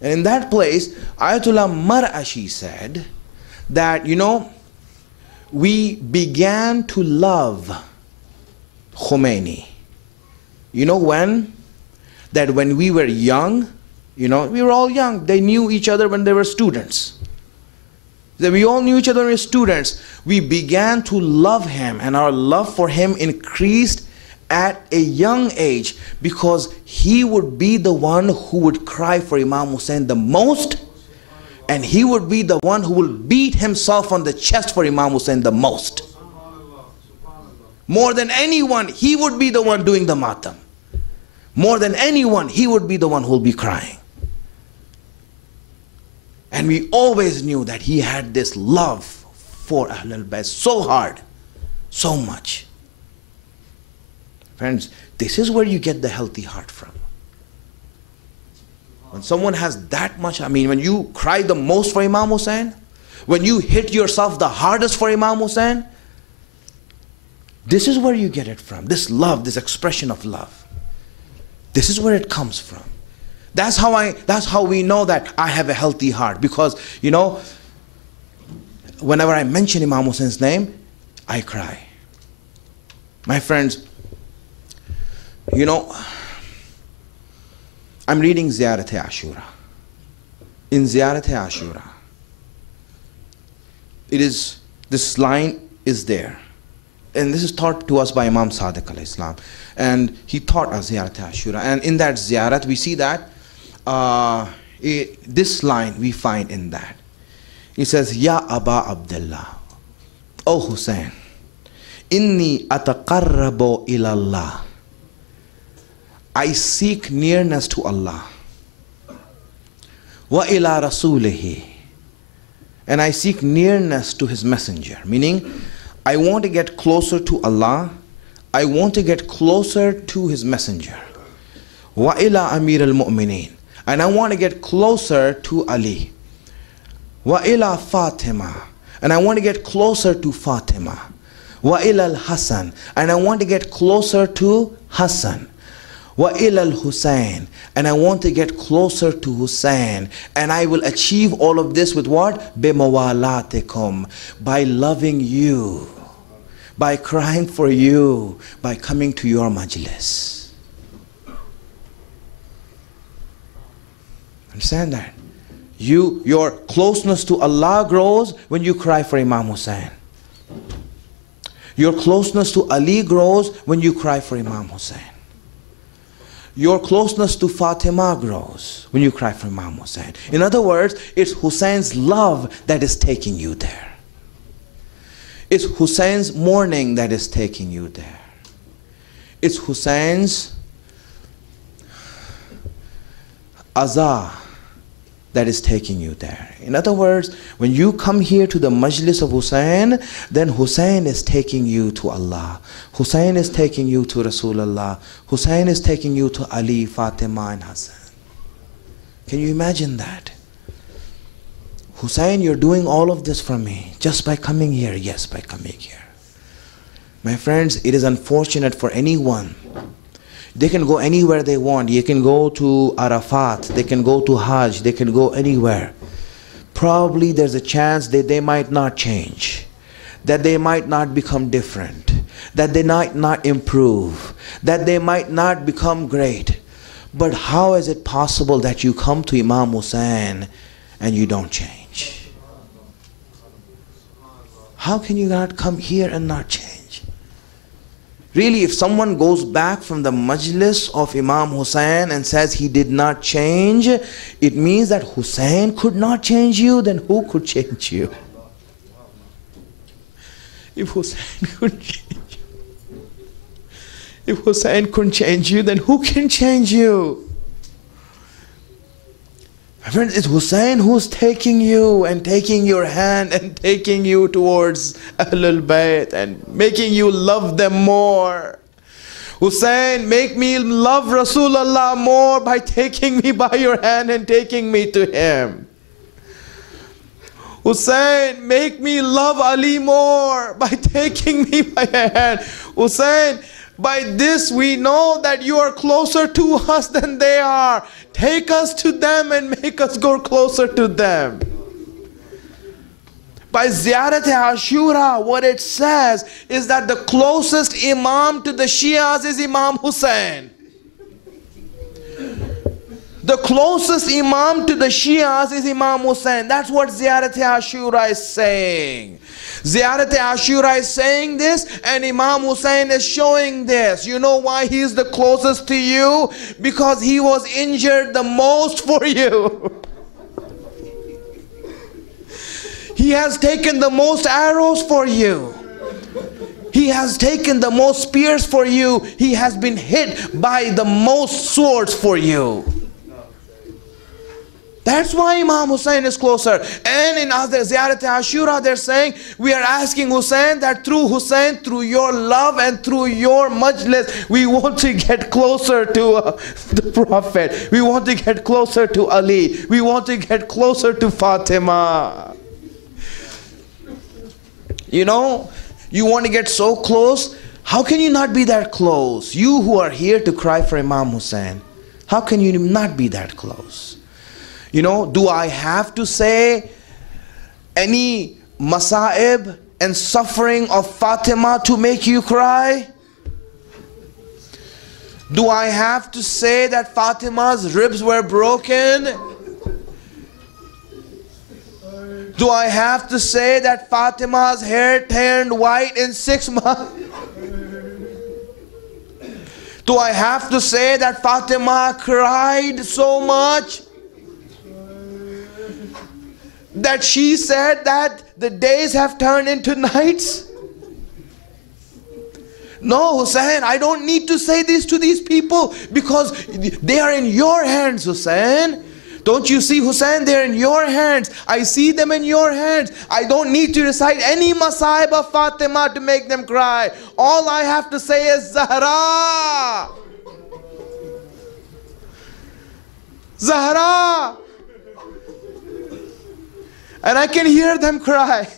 And in that place, Ayatollah Marashi said that, we began to love Khomeini. When? That when we were young, we were all young. They knew each other when they were students. That we all knew each other as students. We began to love him, and our love for him increased at a young age because he would be the one who would cry for Imam Hussein the most, and he would be the one who will beat himself on the chest for Imam Hussein the most. More than anyone, he would be the one doing the matam. More than anyone, he would be the one who will be crying. And we always knew that he had this love for Ahlul Bayt so hard, so much. Friends, this is where you get the healthy heart from. When someone has that much, when you cry the most for Imam Hussein, when you hit yourself the hardest for Imam Hussein, this is where you get it from. This love, this expression of love. This is where it comes from. That's how we know that I have a healthy heart, because whenever I mention Imam Hussein's name, I cry. My friends, You know, I'm reading Ziyarat-e-Ashura. In Ziyarat-e-Ashura, this line is there. And this is taught to us by Imam Sadiq alayhi salam. And he taught us Ziyarat-e-Ashura. And in that Ziyarat, we see that this line we find in that. He says, Ya Aba Abdullah, O Hussein, Inni ataqarrabu ilallah. I seek nearness to Allah. Wa ila rasulihi. And I seek nearness to His messenger. Meaning, I want to get closer to Allah. I want to get closer to His messenger. Wa ila amir al-mu'mineen. And I want to get closer to Ali. Wa ila Fatima. And I want to get closer to Fatima. Wa ila al-Hasan. And I want to get closer to Hassan. Wa ila al-Hussein. And I want to get closer to Hussein. And I will achieve all of this with what? Bimawalatikum. By loving you. By crying for you. By coming to your majlis. Understand that? Your closeness to Allah grows when you cry for Imam Hussein. Your closeness to Ali grows when you cry for Imam Hussein. Your closeness to Fatima grows when you cry for Imam Hussein. In other words, it's Hussein's love that is taking you there. It's Hussein's mourning that is taking you there. It's Hussein's azah that is taking you there. In other words, when you come here to the majlis of Hussein, then Hussein is taking you to Allah. Hussein is taking you to Rasulullah. Hussein is taking you to Ali, Fatima and Hassan. Can you imagine that? Hussein, you're doing all of this for me just by coming here. Yes, by coming here. My friends, it is unfortunate for anyone. They can go anywhere they want. You can go to Arafat. They can go to Hajj. They can go anywhere. Probably there's a chance that they might not change. That they might not become different. That they might not improve. That they might not become great. But how is it possible that you come to Imam Hussein and you don't change? How can you not come here and not change? Really, if someone goes back from the majlis of Imam Hussein and says he did not change, it means that Hussein could not change you, then who could change you? If Hussein couldn't change you, if Hussein couldn't change you, then who can change you? My friends, it's Hussein who's taking you and taking your hand and taking you towards Ahlul Bayt and making you love them more. Hussein, make me love Rasulullah more by taking me by your hand and taking me to him. Hussein, make me love Ali more by taking me by your hand. Hussein, by this we know that you are closer to us than they are. Take us to them and make us go closer to them. By Ziyarat-e-Ashura, what it says is that the closest Imam to the Shias is Imam Hussein. The closest Imam to the Shias is Imam Hussein. That's what Ziyarat-e-Ashura is saying. Ziyarat-e-Ashura is saying this, and Imam Hussein is showing this. You know why he is the closest to you? Because he was injured the most for you. He has taken the most arrows for you. He has taken the most spears for you. He has been hit by the most swords for you. That's why Imam Hussein is closer. And in other Ziyarat-e-Ashura, they're saying, we are asking Hussein that through your love and through your majlis, we want to get closer to the Prophet. We want to get closer to Ali. We want to get closer to Fatima. You know, you want to get so close. How can you not be that close? You who are here to cry for Imam Hussein, how can you not be that close? You know, do I have to say any masa'ib and suffering of Fatima to make you cry? Do I have to say that Fatima's ribs were broken? Do I have to say that Fatima's hair turned white in 6 months? Do I have to say that Fatima cried so much that she said that the days have turned into nights? No, Hussein, I don't need to say this to these people because they are in your hands, Hussein. Don't you see, Hussein, they're in your hands. I see them in your hands. I don't need to recite any Masaib of Fatima to make them cry. All I have to say is Zahra. Zahra. And I can hear them cry.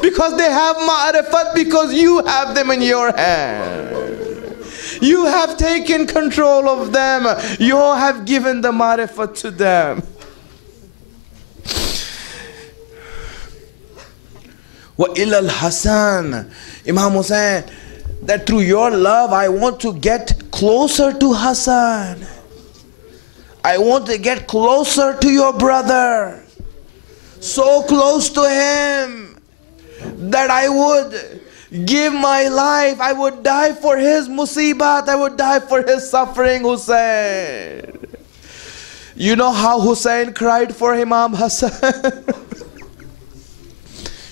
Because they have ma'rifat, because you have them in your hand. You have taken control of them. You have given the ma'rifat to them. Wa ilal Hasan, Imam Hussein, that through your love I want to get closer to Hassan. I want to get closer to your brother. So close to him that I would give my life. I would die for his musibat. I would die for his suffering, Hussein. You know how Hussein cried for Imam Hassan?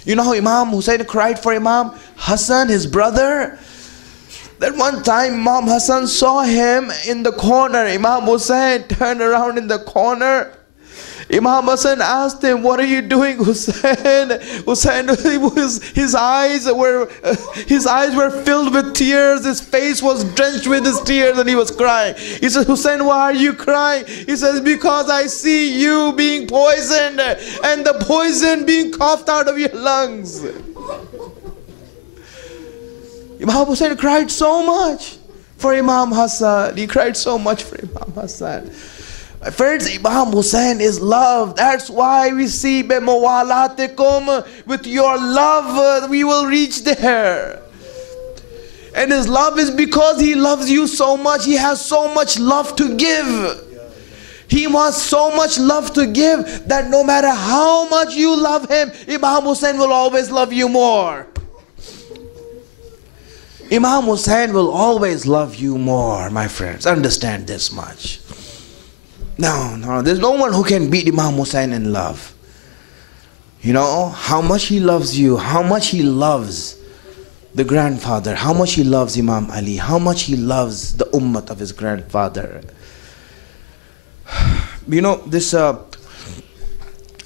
You know how Imam Hussein cried for Imam Hassan, his brother? That one time Imam Hassan saw him in the corner. Imam Hussein turned around in the corner. Imam Hassan asked him, "What are you doing, Hussein?" Hussein, his eyes were filled with tears. His face was drenched with his tears and he was crying. He said, "Hussein, why are you crying?" He says, "Because I see you being poisoned and the poison being coughed out of your lungs." Imam Hussein cried so much for Imam Hassan. He cried so much for Imam Hassan. My friends, Imam Hussein is love. That's why we see bimawalatikum, with your love we will reach there. And his love is because he loves you so much. He has so much love to give. He wants so much love to give that no matter how much you love him, Imam Hussein will always love you more. Imam Hussein will always love you more, my friends. Understand this much. No, there's no one who can beat Imam Hussein in love. You know, how much he loves you, how much he loves the grandfather, how much he loves Imam Ali, how much he loves the ummah of his grandfather. You know, this, I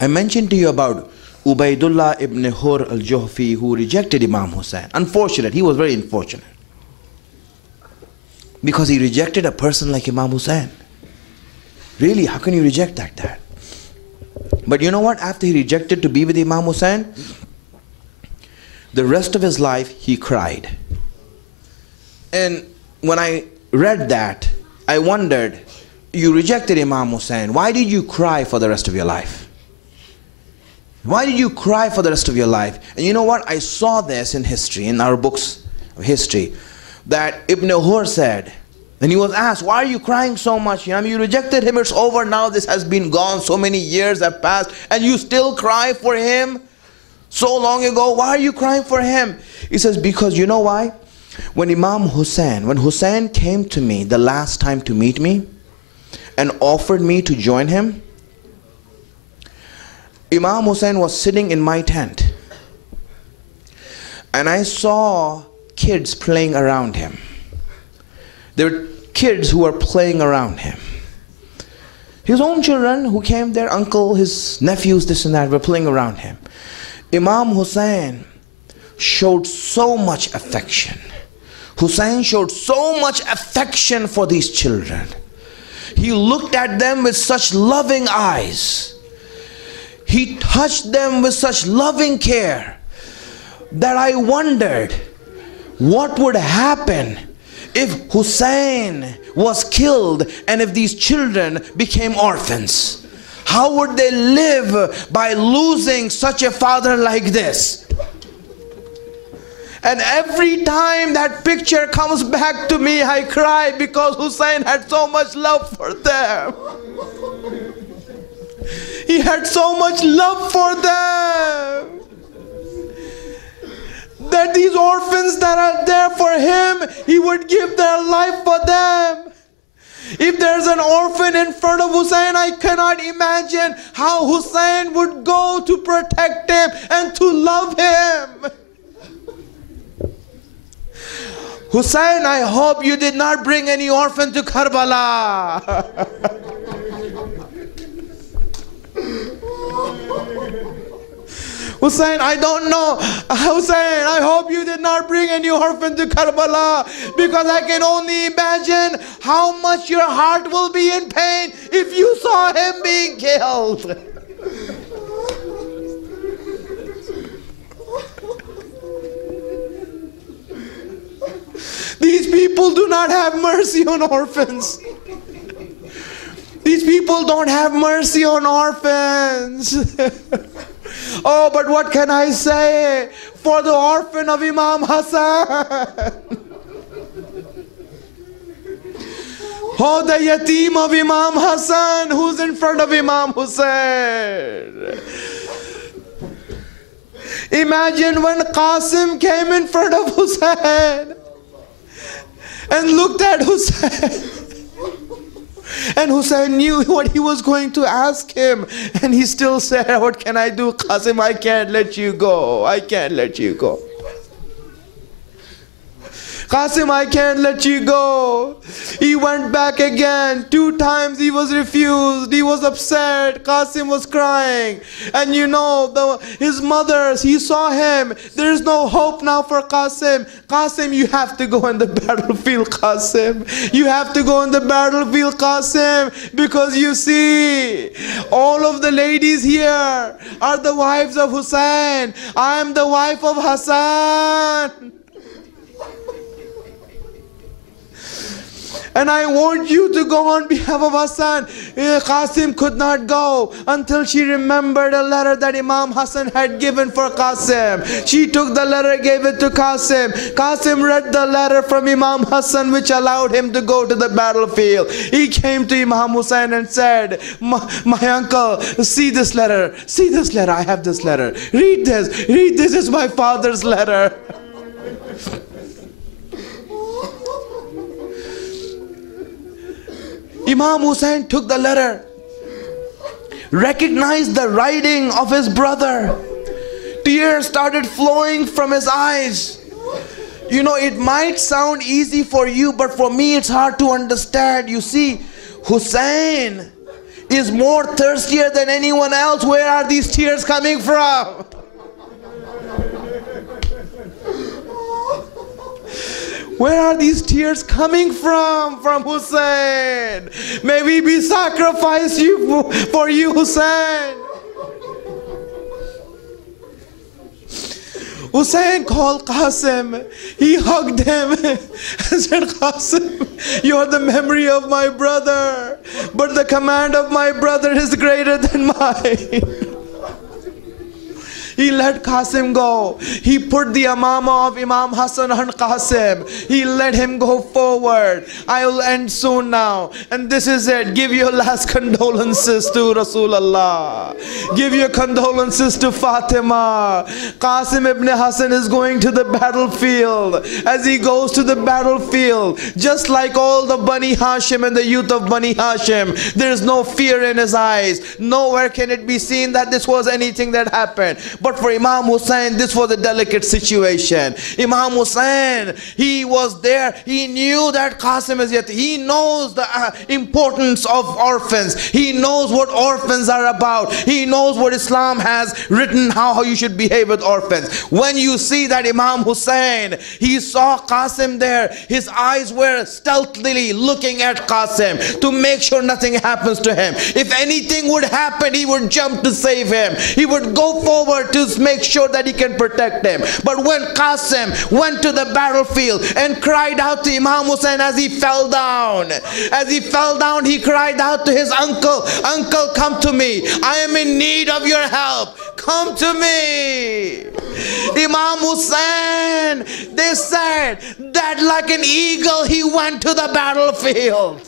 mentioned to you about Ubaidullah ibn Hur al-Juhfi, who rejected Imam Hussein. Unfortunate, he was very unfortunate. Because he rejected a person like Imam Hussein. Really, how can you reject like that? But you know what? After he rejected to be with Imam Hussein, the rest of his life he cried. And when I read that, I wondered, you rejected Imam Hussein. Why did you cry for the rest of your life? Why did you cry for the rest of your life? And you know what? I saw this in history, in our books of history, that Ibn Hur said, and he was asked, "Why are you crying so much? You rejected him, it's over now, this has been gone, so many years have passed, and you still cry for him so long ago. Why are you crying for him?" He says, "Because you know why? When Hussein came to me the last time to meet me and offered me to join him, Imam Hussein was sitting in my tent and I saw kids playing around him. There were kids who were playing around him. His own children who came there, uncle, his nephews, this and that, were playing around him. Imam Hussein showed so much affection. Hussein showed so much affection for these children. He looked at them with such loving eyes. He touched them with such loving care that I wondered what would happen if Hussein was killed and if these children became orphans. How would they live by losing such a father like this? And every time that picture comes back to me, I cry because Hussein had so much love for them. He had so much love for them that these orphans that are there for him, he would give their life for them. If there's an orphan in front of Hussein, I cannot imagine how Hussein would go to protect him and to love him. Hussein, I hope you did not bring any orphan to Karbala. Hussein, I don't know. Hussein, I hope you did not bring any orphan to Karbala, because I can only imagine how much your heart will be in pain if you saw him being killed. These people do not have mercy on orphans. These people don't have mercy on orphans. Oh, but what can I say for the orphan of Imam Hassan? Oh, the yatim of Imam Hassan who's in front of Imam Hussein. Imagine when Qasim came in front of Hussein and looked at Hussein. And Hussein knew what he was going to ask him. And he still said, what can I do, Qasim? I can't let you go. I can't let you go. Qasim, I can't let you go. He went back again. 2 times he was refused. He was upset. Qasim was crying. And you know, his mother, he saw him. There's no hope now for Qasim. Qasim, you have to go in the battlefield, Qasim. You have to go in the battlefield, Qasim. Because you see, all of the ladies here are the wives of Hussein. I am the wife of Hassan. And I want you to go on behalf of Hassan. Qasim could not go until she remembered a letter that Imam Hassan had given for Qasim. She took the letter, gave it to Qasim. Qasim read the letter from Imam Hassan, which allowed him to go to the battlefield. He came to Imam Hussein and said, my uncle, see this letter. See this letter. I have this letter. Read this. Read this. Is my father's letter. Imam Hussein took the letter, recognized the writing of his brother. Tears started flowing from his eyes. You know, it might sound easy for you, but for me it's hard to understand. You see, Hussein is more thirstier than anyone else. Where are these tears coming from? Where are these tears coming from? From Hussein. May we be sacrificed for you, Hussein. Hussein called Qasim. He hugged him and said, Qasim, you are the memory of my brother, but the command of my brother is greater than mine. He let Qasim go. He put the amama of Imam Hassan on Qasim. He let him go forward. I will end soon now. And this is it. Give your last condolences to Rasulullah. Give your condolences to Fatima. Qasim ibn Hassan is going to the battlefield. As he goes to the battlefield, just like all the Bani Hashim and the youth of Bani Hashim, there is no fear in his eyes. Nowhere can it be seen that this was anything that happened. But for Imam Hussein, this was a delicate situation. Imam Hussein, he was there. He knew that Qasim is yet. He knows the importance of orphans. He knows what orphans are about. He knows what Islam has written, how you should behave with orphans. When you see that Imam Hussein, he saw Qasim there. His eyes were stealthily looking at Qasim to make sure nothing happens to him. If anything would happen, he would jump to save him. He would go forward to make sure that he can protect him. But when Qasim went to the battlefield and cried out to Imam Hussein as he fell down, he cried out to his uncle, "Uncle, come to me. I am in need of your help. Come to me." Imam Hussein, they said that like an eagle he went to the battlefield.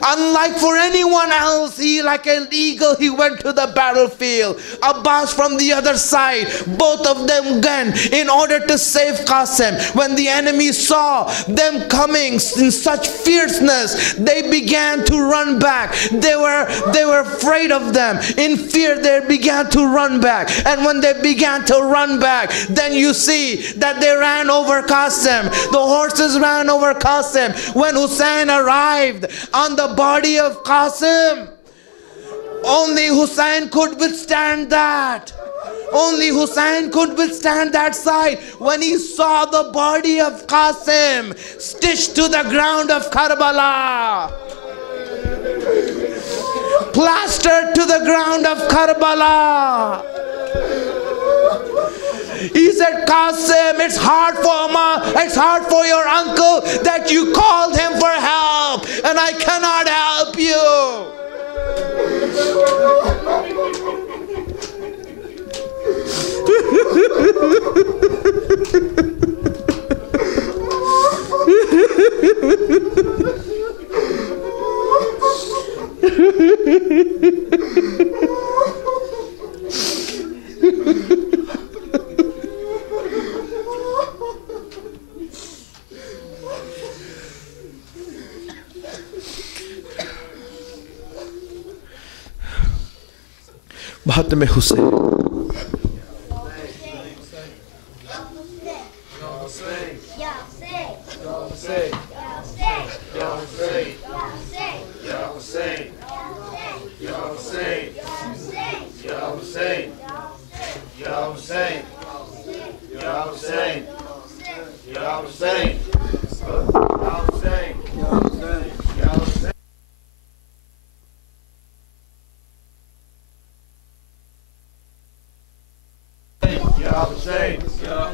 Unlike for anyone else, he like an eagle, he went to the battlefield. Abbas from the other side, both of them went in order to save Qasim. When the enemy saw them coming in such fierceness, they began to run back. They were afraid of them. In fear, they began to run back. And when they began to run back, then you see that they ran over Qasim. The horses ran over Qasim. When Hussein arrived on the body of Qasim, only Hussein could withstand that. Only Hussein could withstand that sight. When he saw the body of Qasim stitched to the ground of Karbala, plastered to the ground of Karbala, he said, "Qasim, it's hard for your uncle that you called him for help, and I cannot help you." Mahatma Hussein. Ya Hussein, Ya